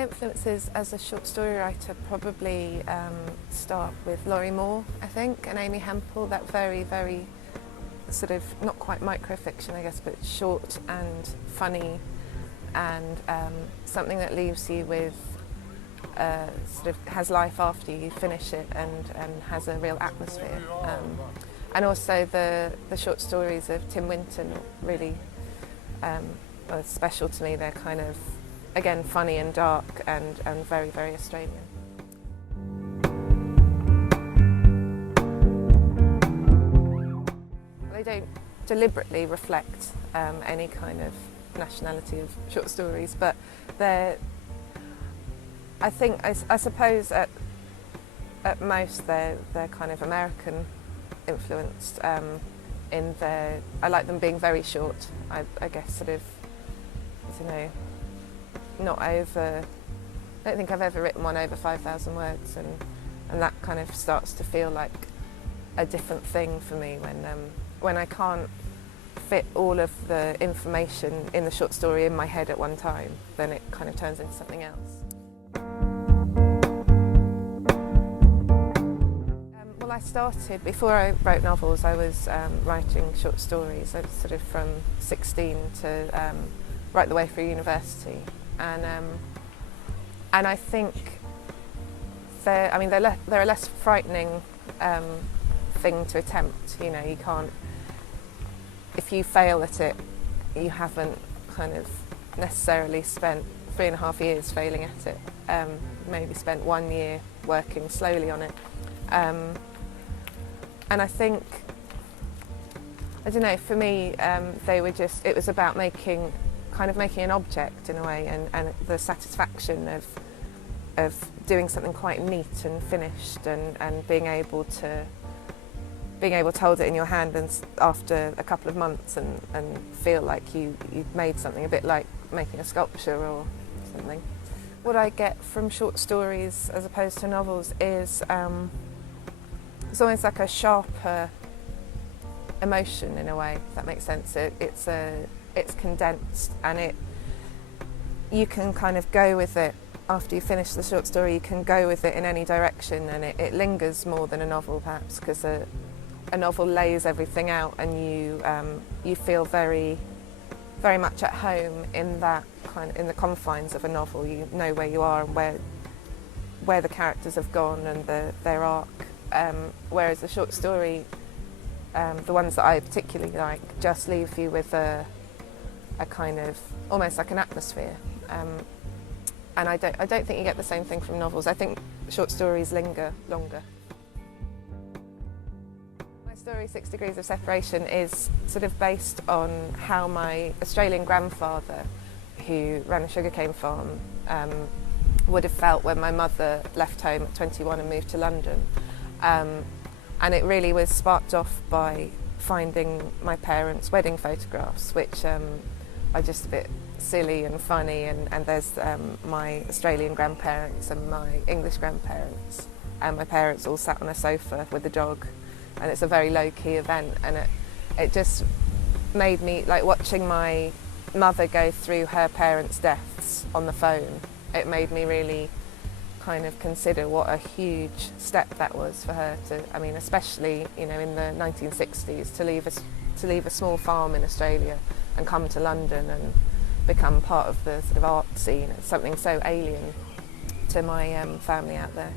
My influences as a short story writer probably start with Laurie Moore, I think, and Amy Hempel, that very, very sort of, not quite microfiction, I guess, but short and funny, and something that leaves you with, sort of has life after you finish it and has a real atmosphere. And also the short stories of Tim Winton really are special to me. They're kind of, again, funny and dark and very, very Australian. They don't deliberately reflect any kind of nationality of short stories, but they're, I suppose at most they're kind of American influenced in their, I like them being very short, I guess, sort of, I don't know, not over, I don't think I've ever written one over 5,000 words, and that kind of starts to feel like a different thing for me when I can't fit all of the information in the short story in my head at one time, then it kind of turns into something else. Well, I started, before I wrote novels, I was writing short stories, sort of from 16 to right the way through university. And I think they're a less frightening thing to attempt. You know, you can't, if you fail at it, you haven't kind of necessarily spent 3.5 years failing at it. Maybe spent 1 year working slowly on it. And I think, I don't know, for me, they were just, it was about making an object in a way, and the satisfaction of doing something quite neat and finished, and being able to hold it in your hand and after a couple of months and feel like you've made something, a bit like making a sculpture or something. What I get from short stories as opposed to novels is it's almost like a sharper emotion in a way, if that makes sense. It's condensed, and you can kind of go with it after you finish the short story. You can go with it in any direction, and it lingers more than a novel, perhaps, because a novel lays everything out, and you feel very, very much at home in that in the confines of a novel. You know where you are and where the characters have gone and their arc. Whereas the short story, the ones that I particularly like, just leave you with a kind of, almost like an atmosphere. And I don't think you get the same thing from novels. I think short stories linger longer. My story, 6 Degrees of Separation, is sort of based on how my Australian grandfather, who ran a sugarcane farm, would have felt when my mother left home at 21 and moved to London. And it really was sparked off by finding my parents' wedding photographs, which are just a bit silly and funny, and there's my Australian grandparents and my English grandparents, and my parents all sat on a sofa with the dog, and it's a very low-key event, and it just made me, like, watching my mother go through her parents' deaths on the phone, it made me really kind of consider what a huge step that was for her to, I mean, especially, you know, in the 1960s, to leave a small farm in Australia and come to London and become part of the sort of art scene. It's something so alien to my family out there.